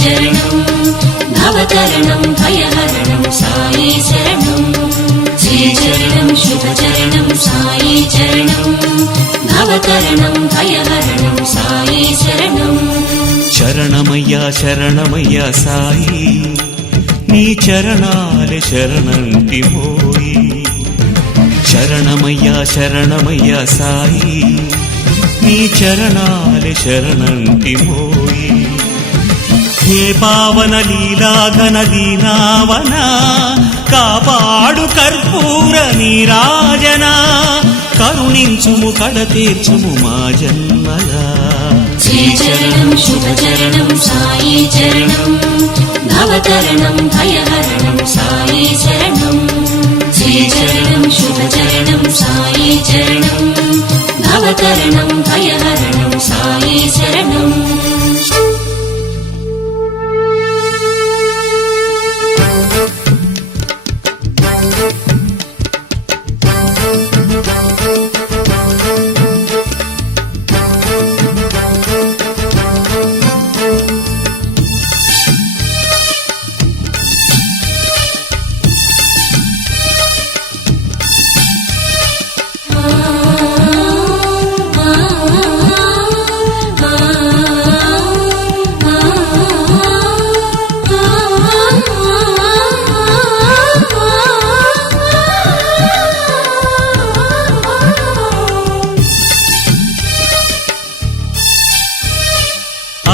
चरणं भवतरणं भयहरणं साई शरणं श्रीचरणं शुभचरणं साई चरणं भवतरणं भयहरणं साई शरणं शरणमय्या शरणमय्या साई नी चरणाले शरणंटिमोई शरणमय्या शरणमय्या साई नी चरणाले शरणंटिमोई हे पावन लीला घन दीनावना कापाडु कर्पूर नीराजना करुणिंचुमु कड़तीर्चुमु मा जन्मला श्रीचरणं शुभचरणं साई चरणं भवतरणं भयहरणं साई शरणं श्रीचरणं शुभचरणं साई चरणं भवतरणं भयहरणं साई शरणं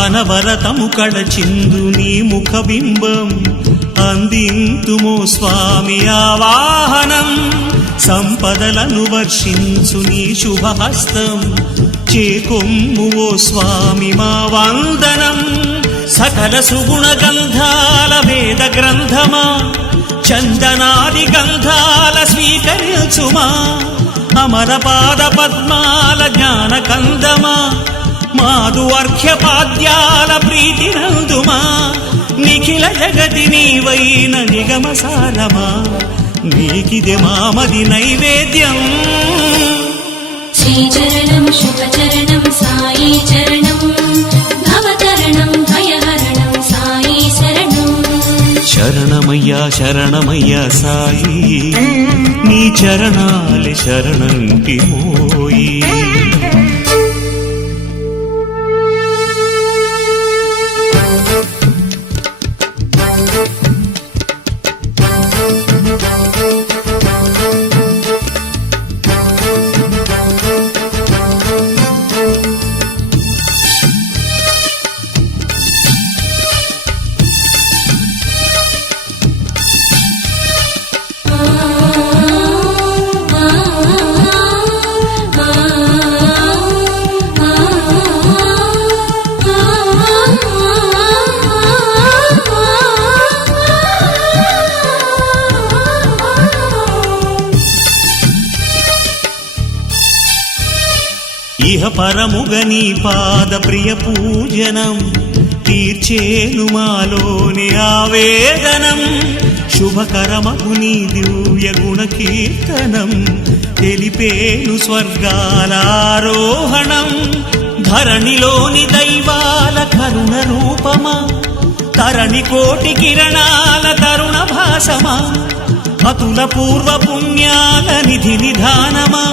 అనవరతము కళచిందు నీ ముఖబింబం అందింతుమో స్వామి ఆవాహనం సంపదలను వర్షించు నీ శుభహస్తం చేకొమ్ము ఓ స్వామి మా వందనం సకల సుగుణ గంధాల వేద గ్రంథమా చందనాది గంధాల స్వీకరించుమా అమర పాద పద్మాల జ్ఞాన కందమా మాదు అర్ఘ్యపాద్యాల ప్రీతి నందుమా నిఖిల జగతి నీవైన నిగమసారమా నీకిదే మామది నైవేద్యం श्रीचरणं शुभचरणं साई चरणं भवतरणं भयहरणं साई शरणं शरणमय्या शरणमय्या साई नी चरणाले शरणंटिमोई ఇహ పరముగని పాద ప్రియ పూజనం తీర్చేను మాలోని ఆవేదనం శుభకరమగు నీ దివ్య గుణ కీర్తనం తెలిపేను స్వర్గాల ఆరోహణం ధరణిలోని దైవాల కరుణ రూపమా తరణి కోటి కిరణాల తరుణ భాసమా అతుల పూర్వ పుణ్యాల నిధి నిధానమా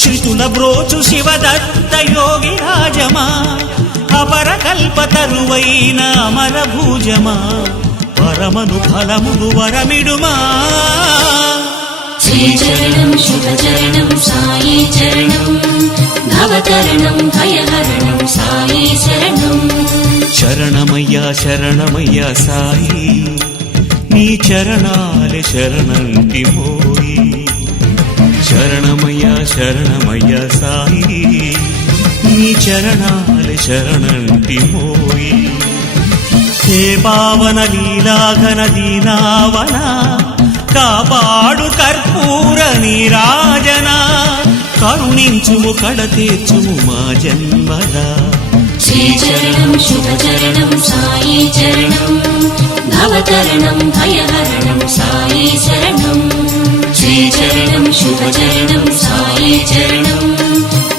శ్రుతుల బ్రోచు శివదత్త యోగి రాజమా అపర కల్పతరువైన అమర భూజమా పరమను ఫలమును వరమిడుమా श्रीचरणं शुभचरणं साई चरणं भवतरणं भयहरणं साई शरणं शरणमय्या शरणमय्या साई నీ చరణాలే శరణంటిమోయి शरणमय्या शरणमय्या साई नी चरणाले शरणंटिमोई हे पावन लीला घन दीनावना कापाडु कर्पूर नीराजना करुणिंचुमु कड़तीर्चुमु मा जन्मला श्रीचरणं शुभचरणं साई चरणं भवतरणं भयहरणं साई शरणं श्रीचरणं शुभचरणं साई चरणं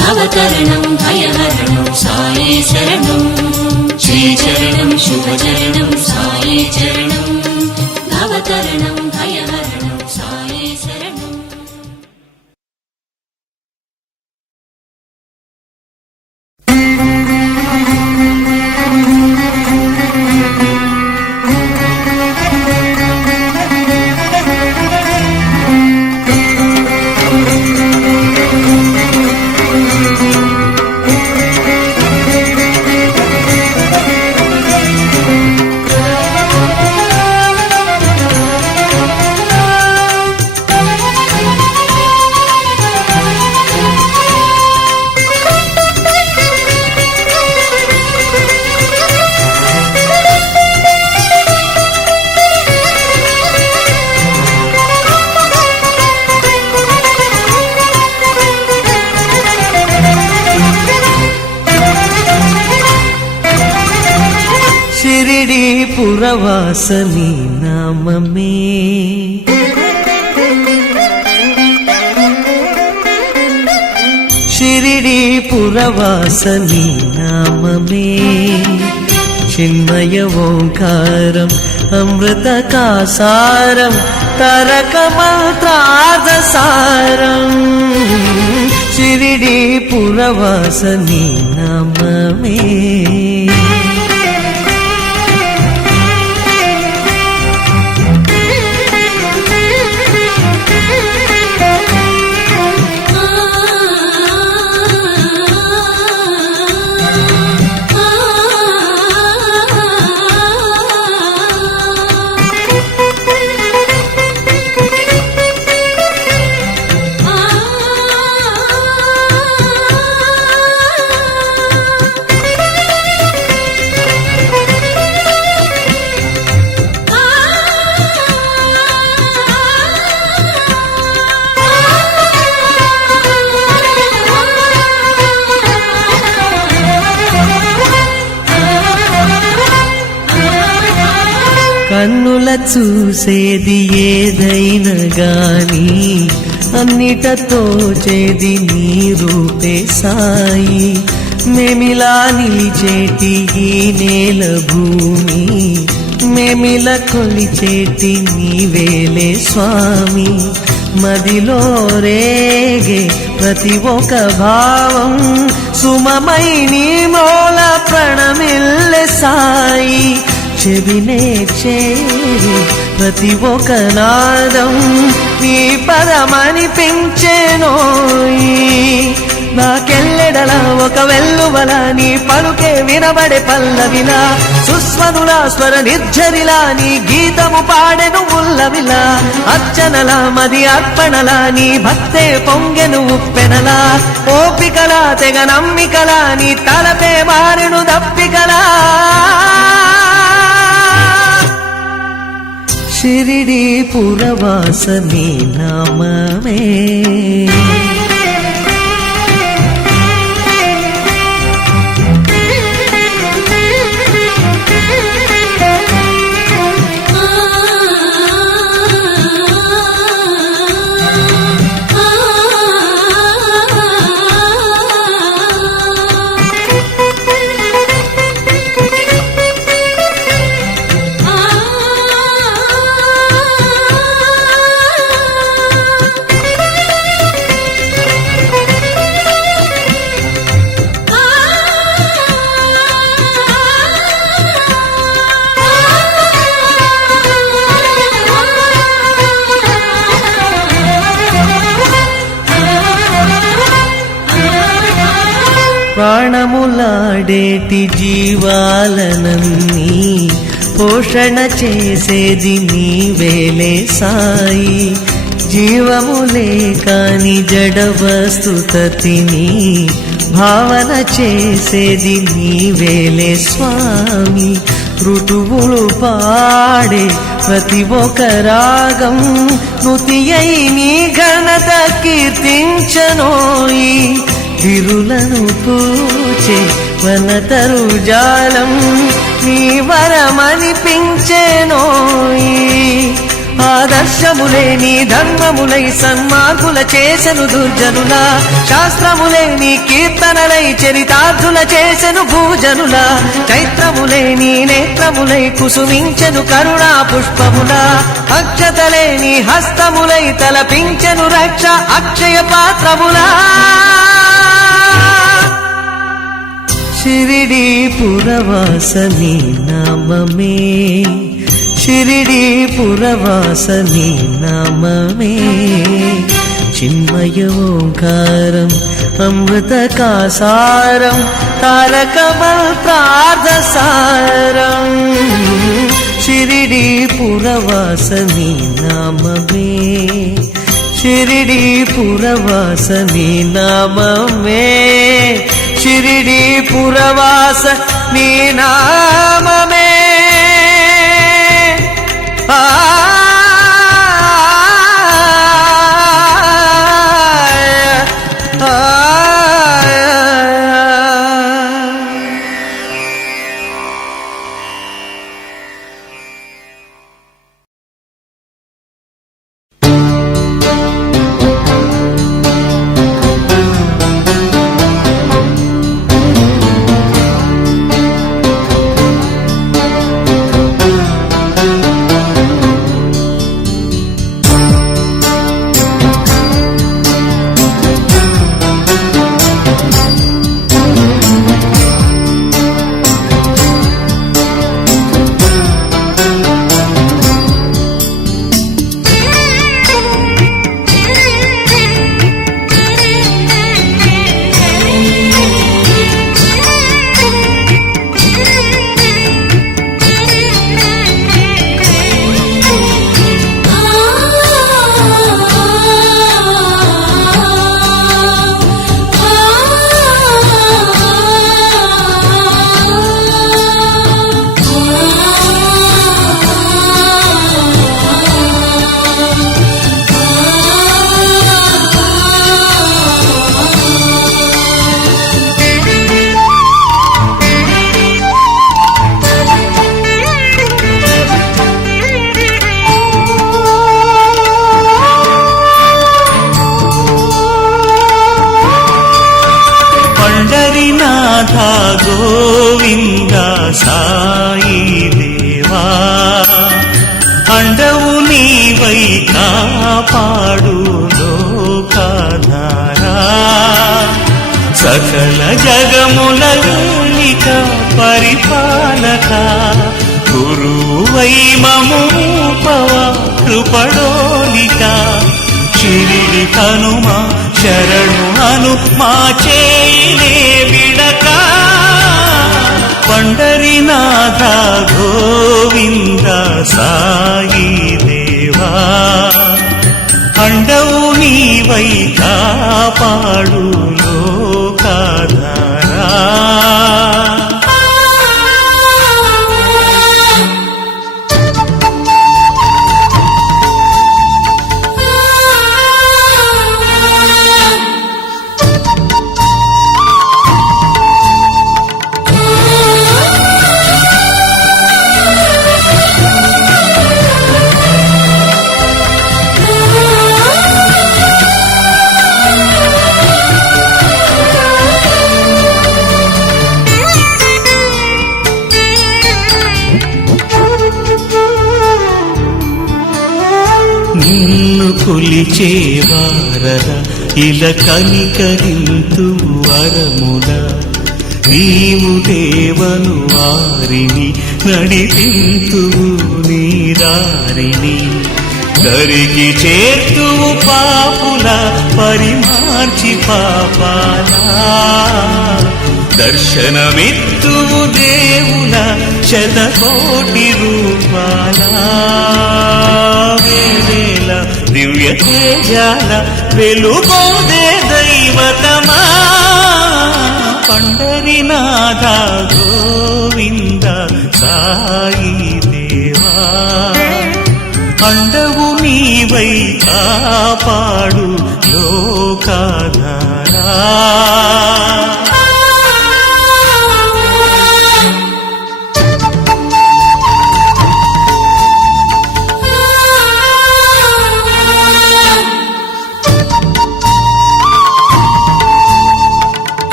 भवतरणं भयहरणं साई शरणं శ్రీచరణం శుభచరణం సాయి చరణం భవతరణం భయహరణం సాయి శరణం. शिरडी पुरवासनी नाम में शिरडी पुरवासनी नाम में चिन्मय ओंकारम अमृत का सारम तारक मंत्रार्थ सारम शिरडी पुरवासनी नाम में. కన్నుల చూసేది ఏదైనా గాని అన్నిటతో చేది నీ రూపే సాయి. మేమిలా నిలిచేటి ఈ నేల భూమి మేమిల కొలిచేటి నీవేలే స్వామి. మదిలో రేగే ప్రతి ఒక్క భావం సుమమై నీ మోల ప్రణమిల్లె సాయి. చెవినే చేరి ప్రతి ఒక్క నాదం నీ పదమనిపించేనోయి. నాకెల్లెడలా ఒక వెల్లువల నీ పలుకే వినబడే పల్లవిలా సుస్వనులా స్వర నిర్జరిలా నీ గీతము పాడెను ఉల్లవిలా. అర్చనలా మది అర్పణలా నీ భక్తే పొంగెను ఉప్పెనలా. ఓపికలా తెగ నమ్మికలా నీ తలపే మారెను దప్పికలా. शिरडी पुरवासनी नाम में ప్రాణములాడేటి జీవాలనన్నీ పోషణ చేసేది నీవేలే సాయి. జీవములే కాని జడ వస్తుతతిని భావన చేసేది నీవేలే స్వామి. ఋతువులు పాడే ప్రతి ఒక్క రాగం నుతి అయి నీ ఘనత కీర్తించనోయి. విరులను పూచే వనతరు జాలం నీ వరమనిపించెనోయి. ఆద ఆదర్శములే నీ ధర్మములై సన్మార్గుల చేసెను దుర్జనుల శాస్త్రములే నీ కీర్తనలై చరితార్థుల చేసెను భూజనుల చైత్రములే నీ నేత్రములై కుసుమించెను కరుణా పుష్పముల అక్షతలే నీ హస్తములై తలపించెను రక్ష అక్షయ పాత్రములా షిరిడి పురవాసని నామమే షిరిడి పురవాసని నామమే చిన్మయ ఓంకారం అమృతకాసారం తారకమంత్రార్థసారం షిరిడి పురవాసని నామమే షిరిడి పురవాసని నామమే షిరిడి పురవాస నీ నామమే గోవింద సాయి దేవా అండవు నీవై కాపాడు లోకాధారా సకల జగముల ఏలిక పరిపాలక గురువై మమూపవా కృపడోలిక షిరిడి హనుమా శరణు అను మా చేయినే విడక పండరినాథ గోవింద సాయి దేవా అండవు నీవై కాపాడు లోకాధారా నిన్ను కొలిచే వారల ఇలా కనికరింతు వరముల నీవు దేవను వారిని నడిపింతువు నీరారిని దరికి చేర్తువు పాపుల పరిమార్చి పాపాలా దర్శనమిత్తువు దేవుల శతకోటి రూపాలా వేవేల దివ్య తేజాల వెలుగోదే దైవతమా పండరినాథ గోవింద సాయి దేవా అండవు నీవై కాపాడు లోకాధారా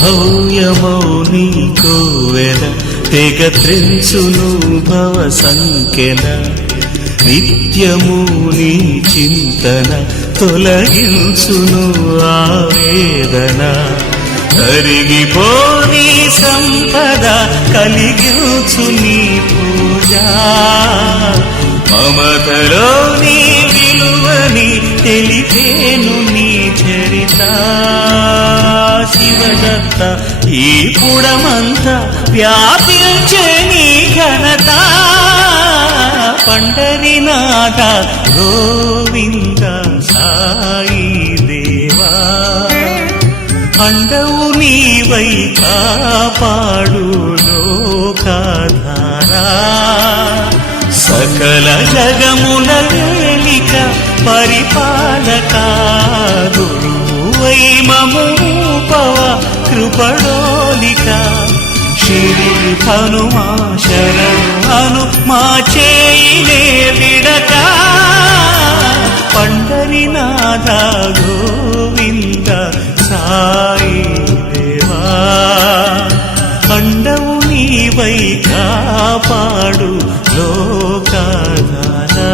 భవ్యమౌ నీ కోవెల తెగ త్రెంచును భవ సంఖ్యల నిత్యము నీ చింతన తొలగించును ఆవేదన కరిగిపోని సంపద కలిగించు నీ పూజ మమతలో నీ విలువని తెలిపేను నీ చరిత శివదత్త ఈ పుడమంతా వ్యాపించే నీ ఘనత పండరినాథ గోవింద సాయి దేవా అండవు నీవై కాపాడు లోకాధారా సకల జగముల వేలిక పరిపాలక గురువై మమూపవ కృపడోలిక శ్రీ హనుమా శరణు మా చేయినే విడక పండరినాథ గోవింద సాయి దేవా అండవు నీవై కాపాడు లోకాధారా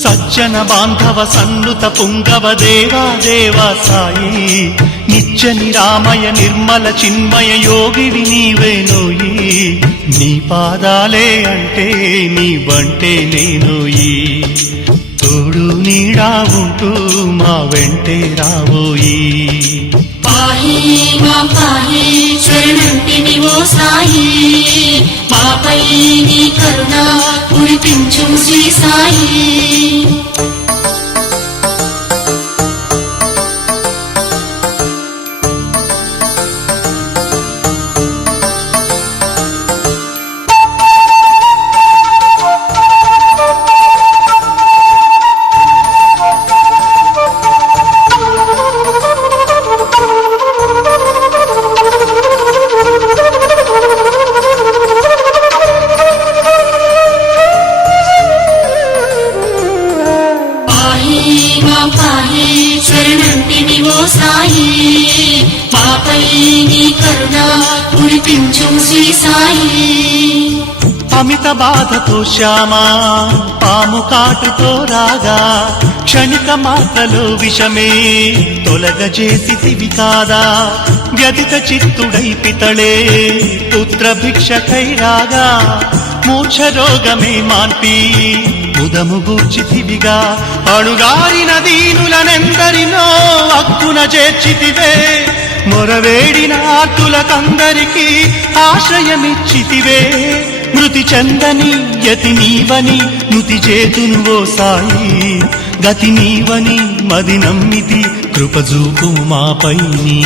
సజ్జన బాంధవ సన్నుత పుంగవ దేవా దేవా సాయి నిత్య నిరామయ నిర్మల చిన్మయ యోగివి నీవేనోయి నీ పాదాలే అంటే నీ బంటే నేనోయి తోడు నీడా ఉంటూ మా వెంటే రాబోయి పాహి మా పాహి శరణంటిని ఓ సాయి మాపై నీ కరుణ కురిపించు శ్రీ సాయి శరణంటిని ఓ సాయి మాపై నీ కరుణ కురిపించు శ్రీ సాయి అమిత బాధతో శ్యామా పాము కాటుతో రాగా క్షణిక మాటలో విషమే తొలగజేసితివి కాదా వ్యధిత చిత్తుడై పితళే పుత్ర భిక్షకై రాగా మూర్ఛ రోగమే మాన్పి ఉదము గూర్చితివిగా అణుగారిన దీనులనెందరినో అక్కున చేర్చితివే మొరవేడిన ఆర్తులకందరికీ ఆశ్రయమిచ్చితివే మృతి చెందని యతి నీవని నుతి చేతును ఓ సాయి గతి నీవని మది నమ్మితి కృపజూపు మాపైని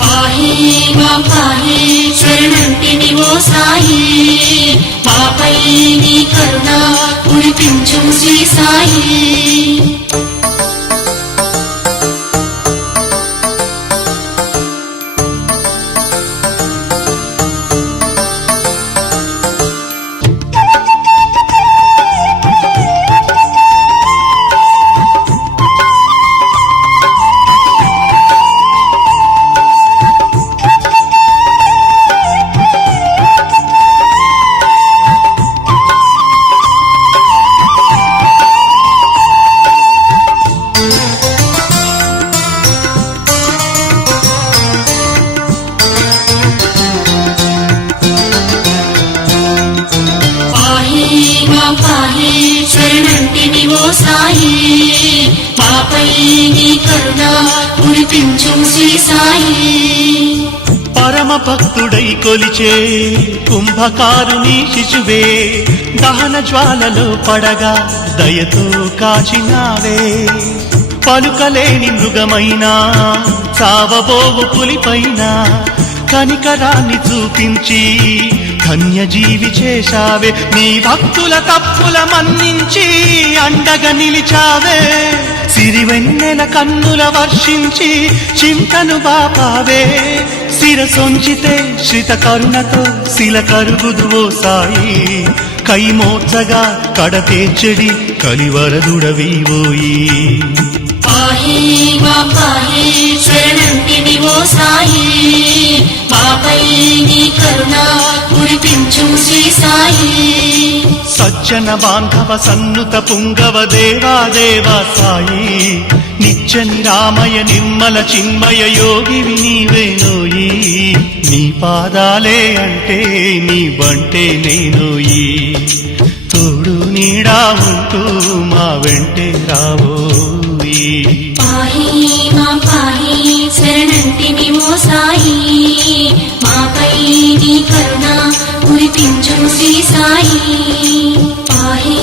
పాహి మా పాహి శరణంటిని ఓ సాయి మాపై నీ కరుణ కురిపించు శ్రీ సాయి సాయి మాపై నీ కరుణ కురిపించు శ్రీ సాయి పరమ భక్తుడై కొలిచే కుంభకారుని శిశువే దహన జ్వాలలో పడగా దయతో కాచినావే పలుకలేని మృగమైనా చావబోవు పులిపైన కనికరాన్ని చూపించి ధన్యజీవి చేశావే నీ భక్తుల తప్పుల మన్నించి అండగా నిలిచావే సిరివెన్నెల కన్నుల వర్షించి చింతను బాపావే శిరసొంచితే శ్రిత కరుణతో శిల కరుగుదువో సాయి కైమోర్చగా కడతేర్చెడి కలివరదుడవివోయి పాహి మా పాహి శరణంటిని ఓ సాయి మాపై నీ కరుణ కురిపించు శ్రీ సాయి సజ్జన బాంధవ సన్నుత పుంగవ దేవా దేవా సాయి నిత్య నిరామయ నిర్మల చిన్మయ యోగివి నీవేనోయి నీ పాదాలే అంటే నీ వంటే నేనోయి తోడు నీడా ఉంటూ మా వెంటే రావోయి పాహి మా పాహి శరణంటిని ఓ సాయి మాపై నీ కరుణ కురిపించు శ్రీ సాయి పాహి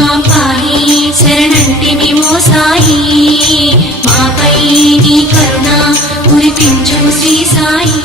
మా పాహి శరణంటిని ఓ సాయి మాపై నీ కరుణ కురిపించు శ్రీ సాయి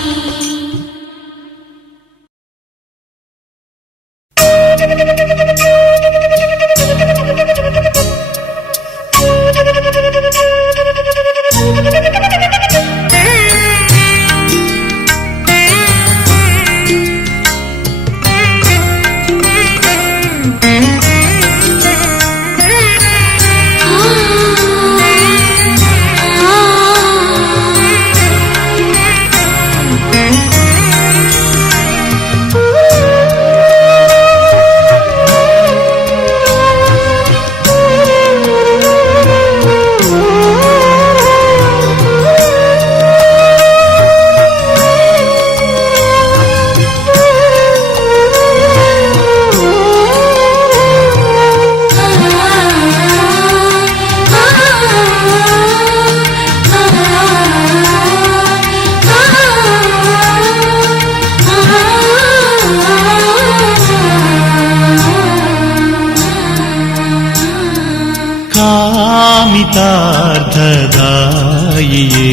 కామితార్థదాయియే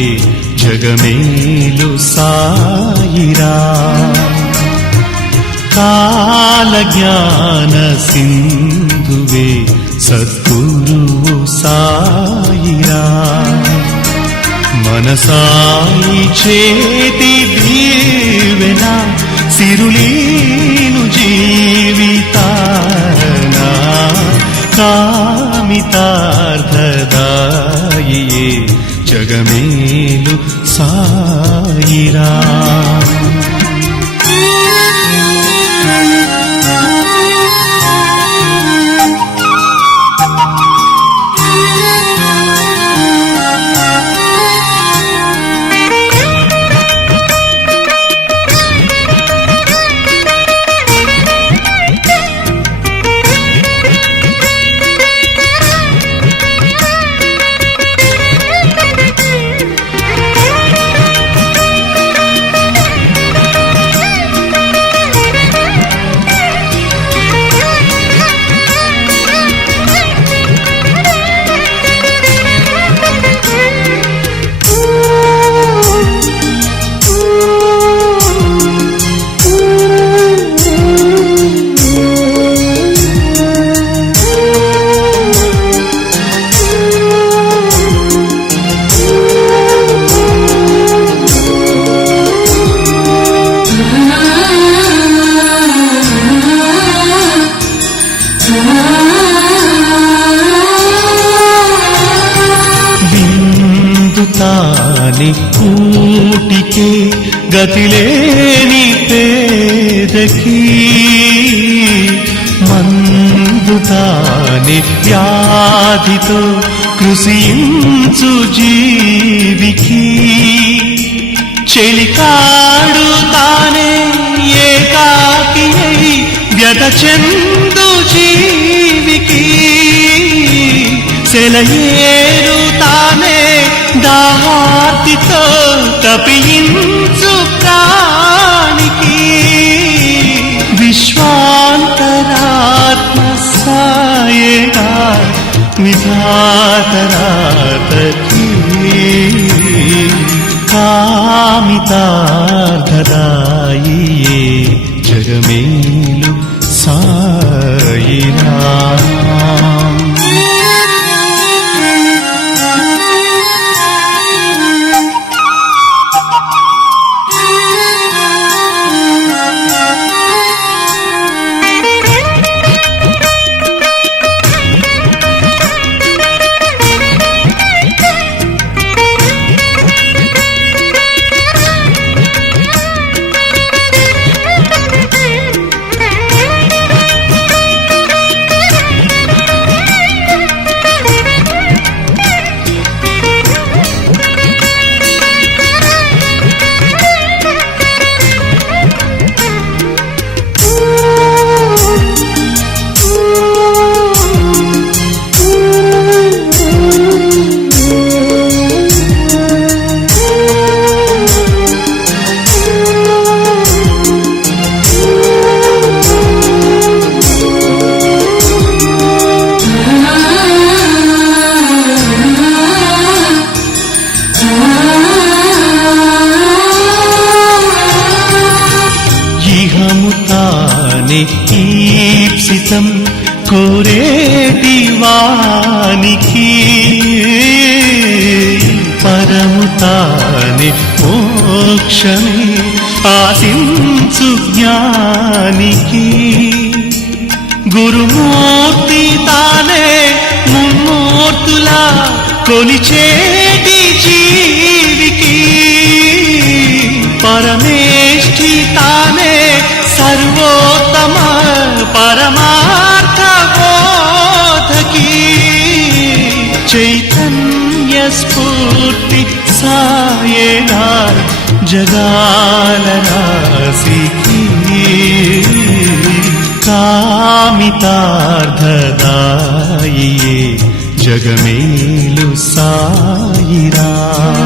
జగమేలు సాయిరా కాలజ్ఞాన సింధువే సద్గురువు సాయిరా మనసాయి చేతి దీవెన సిరులీను జీవితానా కామితార్థదాయియే జగమేలు సాయిరా కూటికే గతిలేని పేదకి మందుతాని వ్యాధితో కృషించు జీవికి చెలికాడు తానే ఏకాకి వ్యధ చెందు జీవికి సెలయేరు తానే దాహార్తితో తపించు ప్రాణికి విశ్వాంతరాత్మ సాయేగా విధాతరాతకి కామితార్థదాయియే జగమేలు సాయిరాం. ఈప్సితం కోరేటి వానికి పరముతాని మోక్షమే ఆశించు జ్ఞానికి గురుమూర్తి తానే ముమ్మూర్తులా కొలిచేటి జీవికి పరమేష్ఠి తానే సర్వోత్తమ పరమార్థ బోధకి చైతన్య స్ఫూర్తి సాయేనా జగాల రాశికి కామితార్థదాయియే జగమేలు సాయిరాం.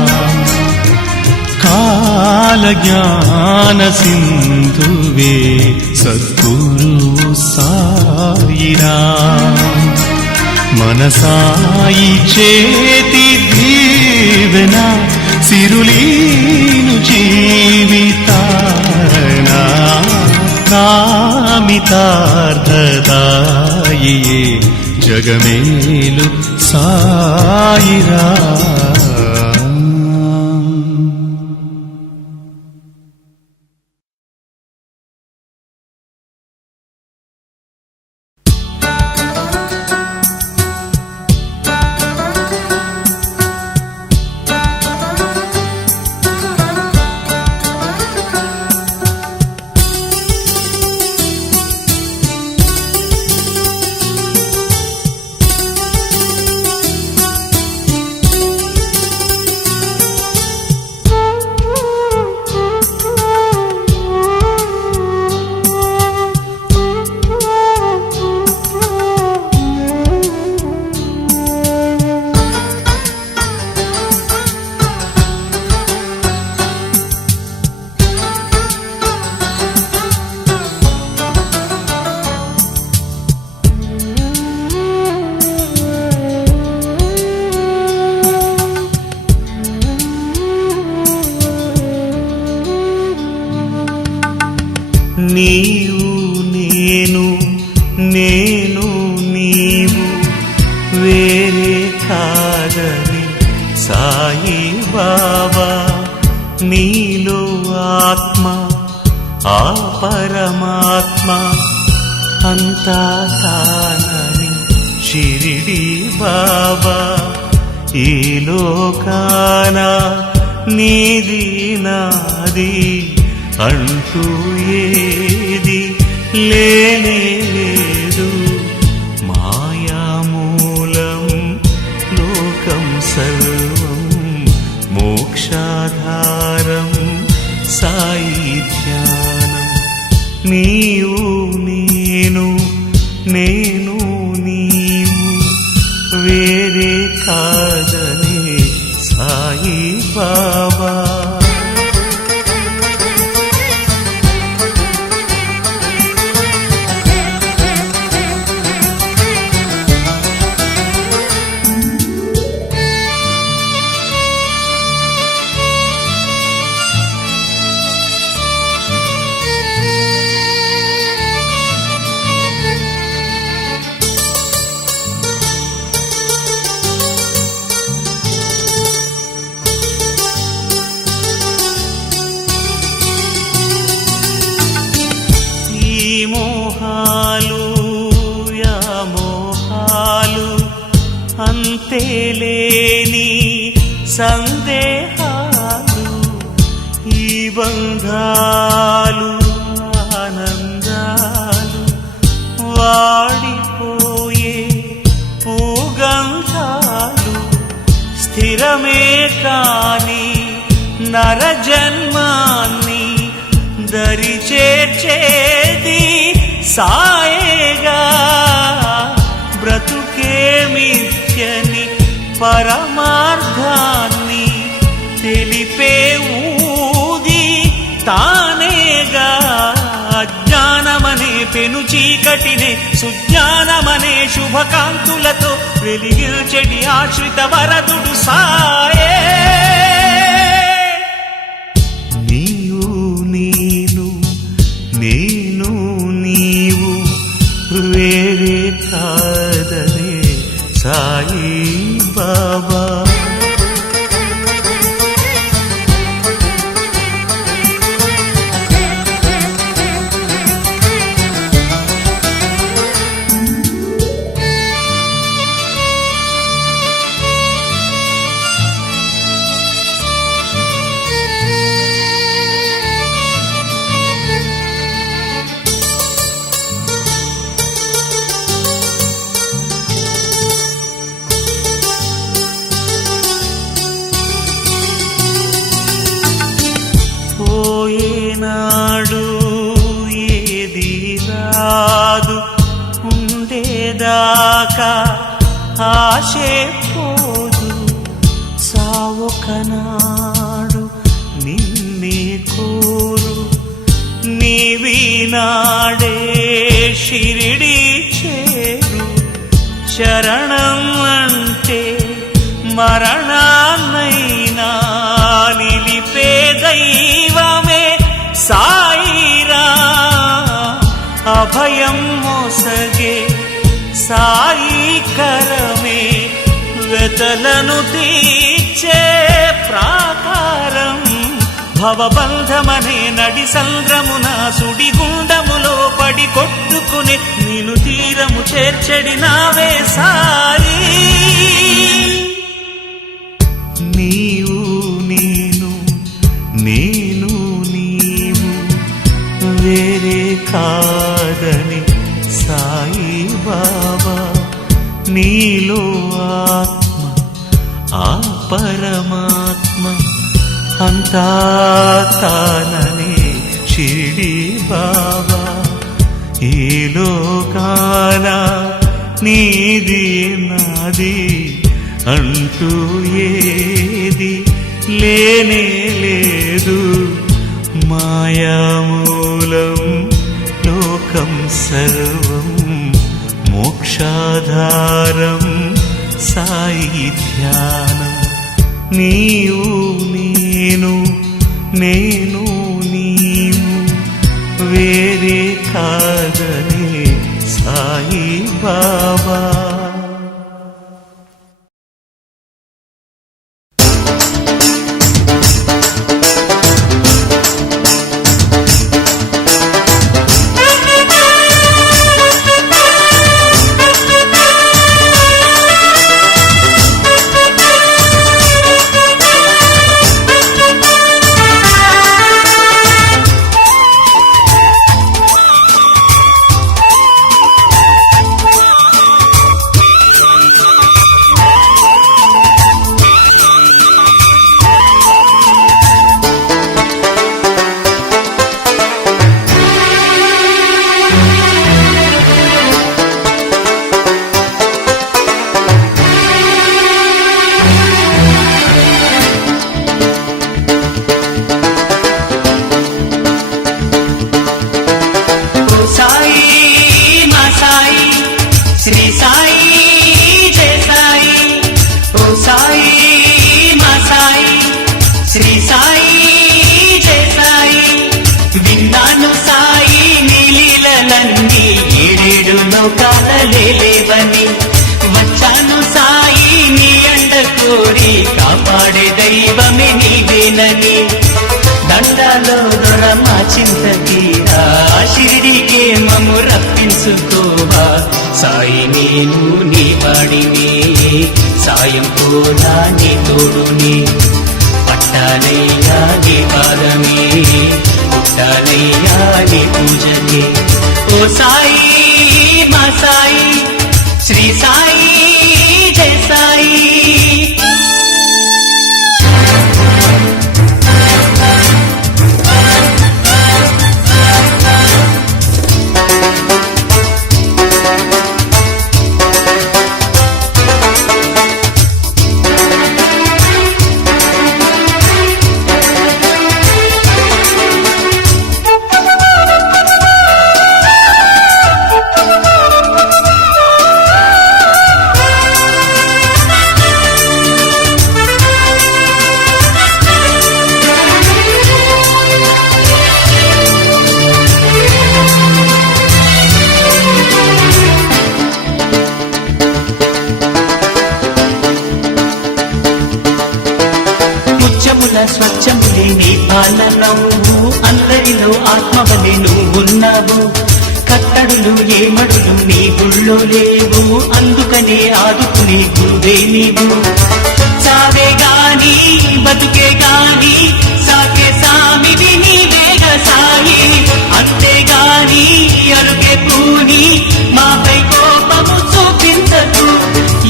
కాలజ్ఞాన సింధువే సద్గురు సాయిరాం. మనసాయి చేతి దీవెన సిరులీను జీవితాన కామితార్థదాయియే జగమేలు సాయిరాం. నీవు నేను నేను నీవు వేరే కాదని సాయి బాబా నీలో ఆత్మ ఆ పరమాత్మ అంతా తానని షిరిడి బాబా ఈ లోకాన నీది నాది అంటూ ఏది లేనే లేదు మాయామూలం లోకం సర్వం మోక్షాధారం సాయి ధ్యానం నీవు నేను నేను నీవు వేరే కాదనే సాయి బాబా. మోహాలు వ్యామోహాలు అంతేలేని సందేహాలు, ఈ బంధాలు ఆనందాలు వాడిపోయే పూగంధాలు, స్థిరమే కాని నరజన్మాన్ని దరి చేర్చేది సాయేగా. బ్రతుకే మిథ్యని పరమార్థాన్ని తెలిపే ఊది తానేగా. అజ్ఞానమనే పెను చీకటినే సుజ్ఞానమనే శుభకాంతులతో వెలిగించెడి ఆశ్రిత వరదుడు సాయే. నేను నీవు వేరే కాదనే సాయి బాబా. పోయేనాడు ఏది రాదు, ఉండేదాకా ఆశే పోదు. సావొకనాడు నిన్నే కోరు, నీవినాడే షిరిడి చేరు. శరణం అంటే మరణాన్నైనా నిలిపే దైవమే సాయిరా. అభయం మోసగే సాయికరమే వెతలను తీర్చే ప్రాకారం. భవబంధమనే నడి సంద్రమున సుడిగుండములో పడి కొట్టుకునే నిను తీరము చేర్చడి నావే సాయి. నీవు నేను నేను నీవు వేరే కాదని సాయి బాబా. నీలో ఆత్మ ఆ పరమాత్మ అంతా తాననే షిరిడి బాబా. ఈ లోకాన నీది నాది అంటూ ఏది లేనే లేదు. మాయామూలం లోకం సర్వం మోక్షాధారం సాయి ధ్యానం. నీవు నేను నేను నీవు వేరే కాదనే సాయి బాబా. దండాలో దొర మా చింత తీరా షిరిడికే మమ్ము రప్పించుకోవా సాయి నేను నీ వాడిని సాయం కూడా నీ తోడుని పట్టాలయ్యా నీ పాదమే పుట్టాలయ్యా నీ పూజకే ఓ సాయి మా సాయి శ్రీ సాయి జయ సాయి స్వచ్ఛములే నీ పాలనవు అందరిలో ఆత్మవలే నువ్వున్నావు కట్టడులు ఏమడులు నీ గుళ్ళో లేవు అందుకనే ఆదుకునే గురువే నీవు చావే గాని బతుకే గాని సాకే సామివి నీవేగ సాయి అంతేగాని అరుగే పూని మాపై కోపము చూపించకు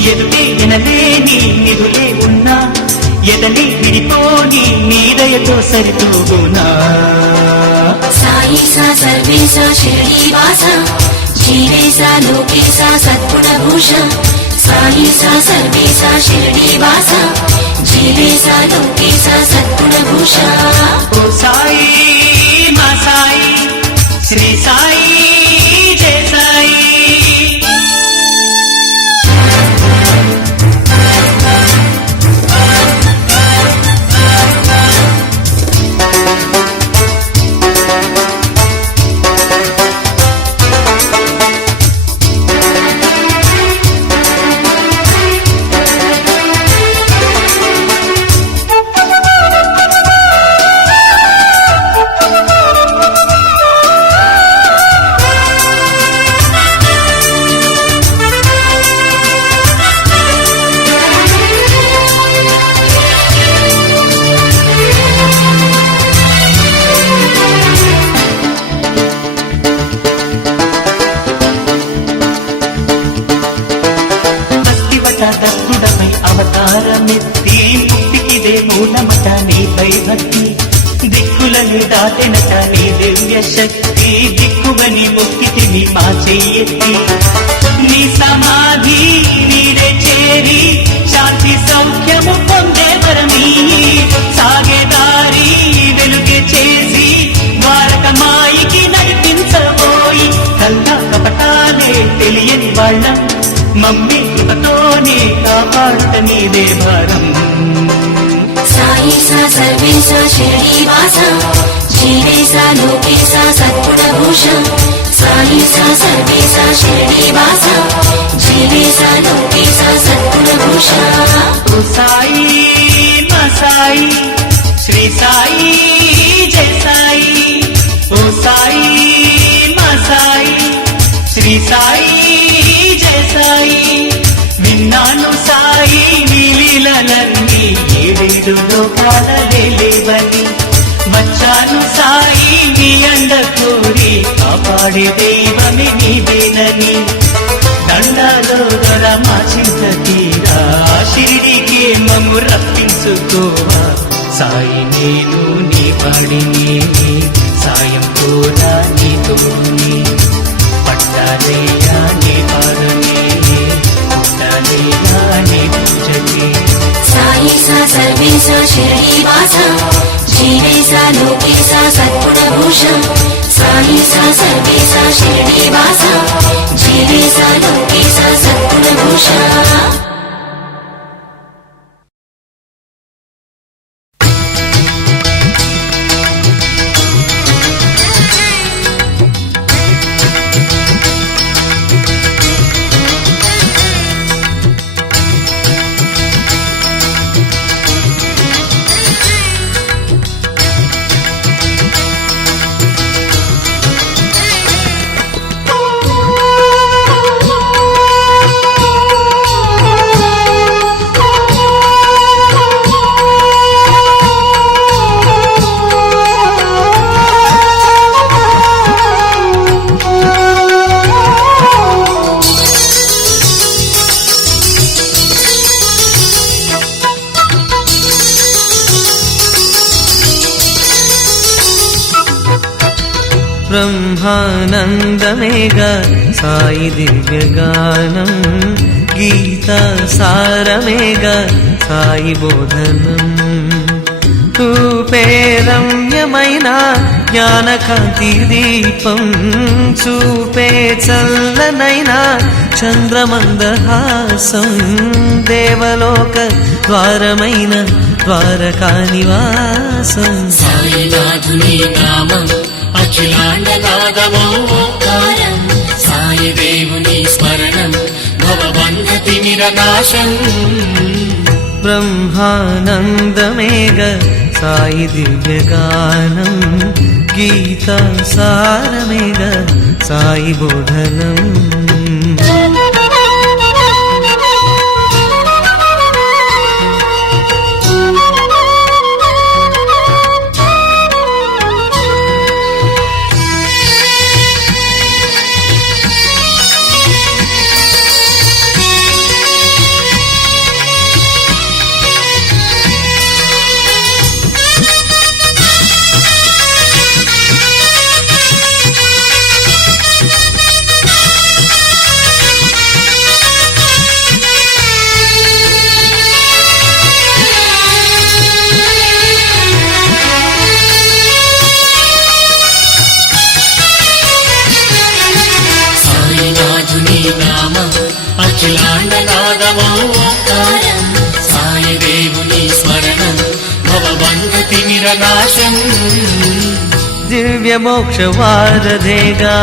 ఎదుటే వినలేని నిధులే ఉన్నా ఎదని విడిపోని నీ దయతో సరితూగునా సాయి సా సర్వేశ శిరిడివాస జీవేశ లోకేశ సద్గుణభూష సాయి సా సర్వేశ శిరిడివాస జీవేశ లోకేశ సద్గుణభూష ఓ సాయి మా సాయి శ్రీ సాయి జయ సాయి దత్తుడపై అవతారమెత్తి ముక్తికిదే మూలమట నీపై భక్తి దిక్కులని దాటెనట నీ దివ్య శక్తి దిక్కువని ముక్తిని మా చెయ్యెత్తి నీ సమాధి నీడే చేరి శాంతి సౌఖ్యము పొందే వరమీ సాగే దారి వెలుగే చేసి ద్వారక మాయికి నడిపించబోయి కల్లా కపటాలే తెలియని వాళ్ళం మమ్మీ కృపతోనే కాపాడుట నీదే భారం సాయి సా సర్వేశ శిరిడివాస జీవేశ లోకేశ సద్గుణభూష సాయి సా సర్వేశ శిరిడివాస జీవేశ లోకేశ సద్గుణభూష ఓ సాయి మా సాయి శ్రీ సాయి జయ సాయి ఓ సాయి మా సాయి శ్రీ సాయి జయ సాయి విన్నాను సాయి నీలీలన్నీ ఏడేడు లోకాలే లేవని వచ్చాను సాయి నీ అండ కోరి కాపాడే దైవమే నీవేనని దండాలో దొర మా చింత తీరా షిరిడికే మమ్ము రప్పించుకోవా సాయి నేను నీ వాడిని సాయం కూడా నీ తోడుని పట్టాలయ్యా నీ పాదమే పుట్టాలయ్యా నీ పూజకే సాయి సా సర్వేశ శిరిడివాస జీవేశ లోకేశ సద్గుణభూష సాయి సా సర్వేశ శిరిడివాస జీవేశ లోకేశ సద్గుణభూష బ్రహ్మానందమేగా సాయి దివ్యగానం, గీతా సారమేగా సాయి బోధనం. రూపే రమ్యమైన జ్ఞానకాంతి దీపం, చూపే చల్లనైన చంద్రమందహాసం, దేవలోక ద్వారమైన ద్వారకా నివాసం. సాయినాథుని నామం అఖిలాండ నాదమో ఓంకారం, సాయి దేవుని స్మరణం భవబంధ తిమిర నాశం. బ్రహ్మానందమేగ సాయి దివ్యగానం, గీతా సారమేగ సాయి బోధనం. అఖిలాండ నాదమో ఓంకారం, సాయి దేవుని స్మరణం భవబంధ తిమిర నాశం. దివ్య మోక్ష వారధేగా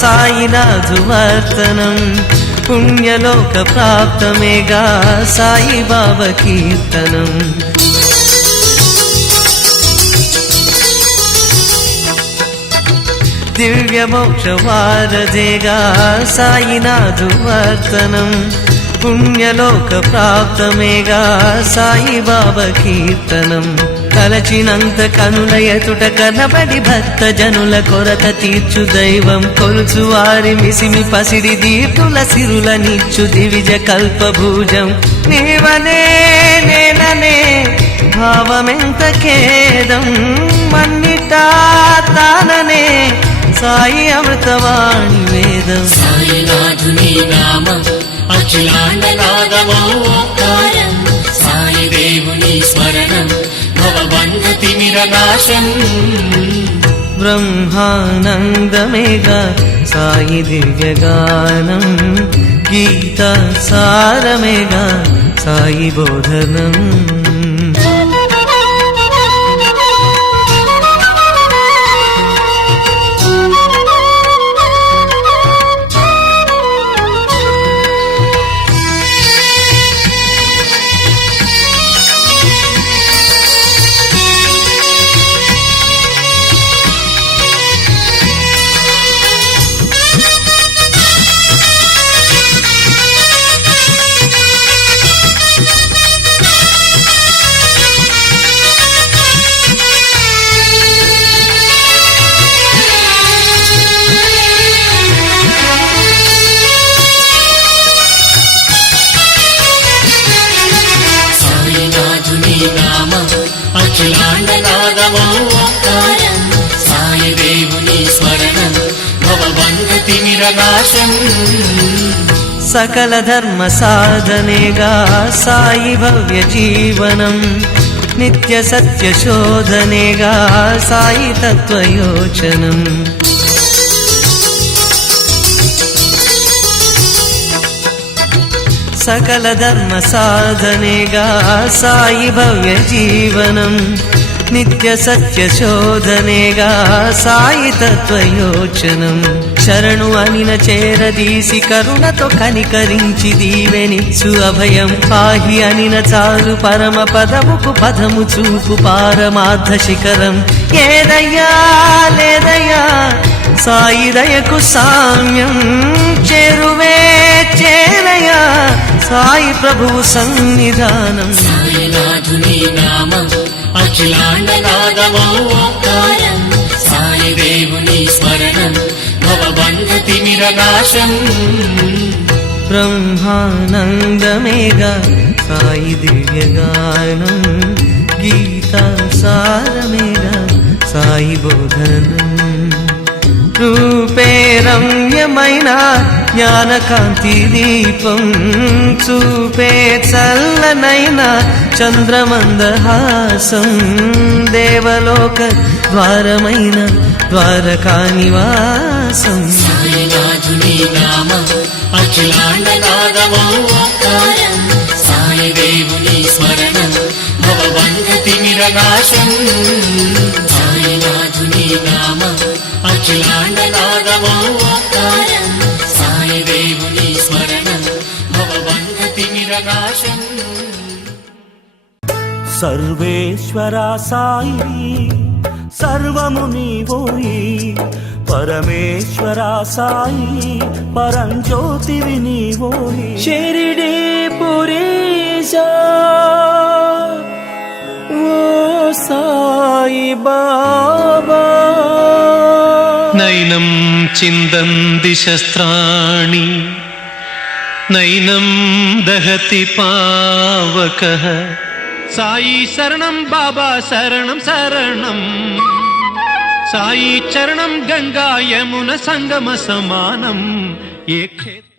సాయినాథు వర్తనం, పుణ్యలోక ప్రాప్తమేగా సాయి బాబా కీర్తనం. దివ్య మోక్ష వారధేగా సాయినాథు వర్తనం, పుణ్యలోక ప్రాప్తమేగా సాయి బాబా కీర్తనం. తలచినంత కనుల ఎదుట కనబడి భక్త జనుల కొరత తీర్చు దైవం, కొలుచు వారి మిసిమి పసిడి దీపుల సిరుల నిచ్చు దివిజ కల్పభూజం. నీవనే నేననే భావమెంత ఖేదం, మన్నిటా తాననే సాయి అమృతవాణి వేదం. సాయినాథుని నామం అఖిలాండ నాదమో ఓంకారం, సాయి దేవుని స్మరణం భవబంధ తిమిర నాశం. బ్రహ్మానందమేగా సాయి దివ్యగానం, గీతా సారమేగా సాయి బోధనం. అఖిలాండ నాదమో ఓంకారం, సాయి దేవుని స్మరణం భవబంధ తిమిర నాశం. సకల ధర్మ సాధనేగా సాయి భవ్య జీవనం, నిత్య సత్య శోధనేగా సాయి తత్వయోచనం. సకల ధర్మ సాధనేగా సాయి భవ్య జీవనం, నిత్య సత్య శోధనేగా సాయి తత్వయోచనం. శరణు అనిన చేరదీసి కరుణతో కనికరించి దీవెనిచ్చు అభయం, పాహి అనిన చాలు పరమ పదముకు పదము చూపు పారమార్థ శిఖరం. ఏదయ్యా లేదయ్యా సాయి దయకు సామ్యం, చేరువే చేరయ్యా సాయి ప్రభువు సన్నిధానం. సాయినాథుని నామం అఖిలాండ నాదమో ఓంకారం, సాయి దేవుని స్మరణం భవబంధ తిమిర నాశం. బ్రహ్మానందమేగా సాయి దివ్యగానం, గీతా సారమేగా సాయి బోధనం. రూపే రమ్యమైన జ్ఞానకాంతి దీపం చూపే చల్లనైన చంద్రమందహాసం దేవలోక ద్వారమైన ద్వారకా నివాసం సాయినాథుని నామం అఖిలాండ నాదమో ఓంకారం సాయి దేవుని స్మరణం భవబంధ తిమిర నాశం సాయినాథుని నామం అఖిలాండ నాదమో ఓంకారం సాయి దేవుని స్మరణం భవబంధ తిమిర నాశం సర్వేశ్వరా సాయి సర్వము నీవోయి పరమేశ్వరా సాయి పరంజ్యోతివి నీవోయి షిరిడి పురీశా ఓ సాయి బాబా నైనం చిందంది శస్త్రాణి నైనం దహతి పావకః సాయి శరణం బాబా శరణం శరణం సాయి చరణం గంగా యమున సంగమ సమానం ఏ క్షేత్ర